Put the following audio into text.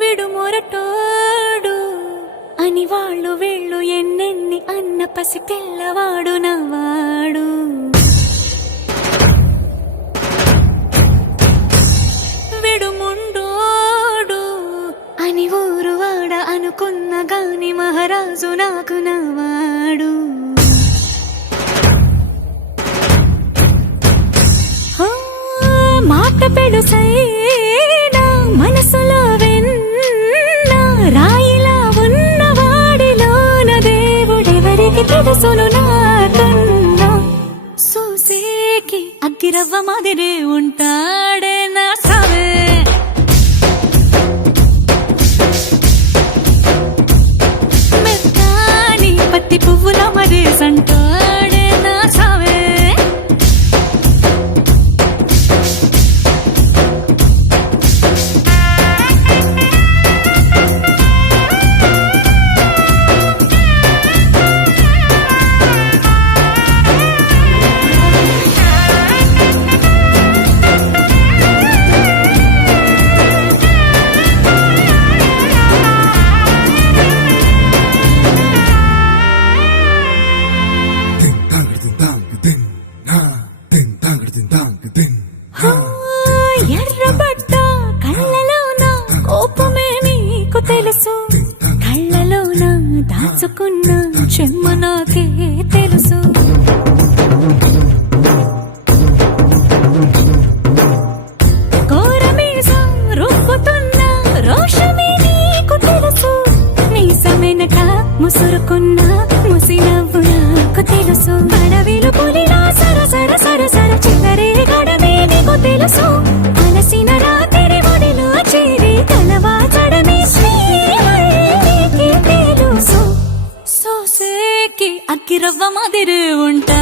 విడుమొరటోడు అని వాళ్ళు వీళ్ళు ఎన్నెన్ని అన్న పసి పిల్లవాడు నవాడు. విడుముండోడు అని ఊరు వాడ అనుకున్న గాని మహారాజు నాకు నవాడు. మాట పెడుసైనా మనసులో వెన్న రాయిలా ఉన్నవాడిలోన దేవుడెవరికి తెలుసును నాకన్నా. సూసేకి అగ్గిరవ్వ మాదిరే ఉంటాడే నా సావే. మెత్తాని పత్తి పువ్వుల మరేసంటాడే నా సావే. ఎర్రబడ్డ కళ్ళలోన కోపమే నీకు తెలుసు, కళ్ళలోన దాచుకున్న చెమ్మ నాకే తెలుసు. కోరమీసం రుబ్బుతున్న రోషమే నీకు తెలుసు, మీసమెనక ముసురుకున్న ముసినవ్వు నాకు తెలుసు. అడవిలు పులిలా సరసర సరసర చిల్లరే గడమే నీకు తెలుసు. అలసిన రాత్రి ఒడిలో చేరి కలవాచడమే శ్రీకి తెలుసు. సోసేకి అగ్గిరవ్వ మాదిరి ఉంటా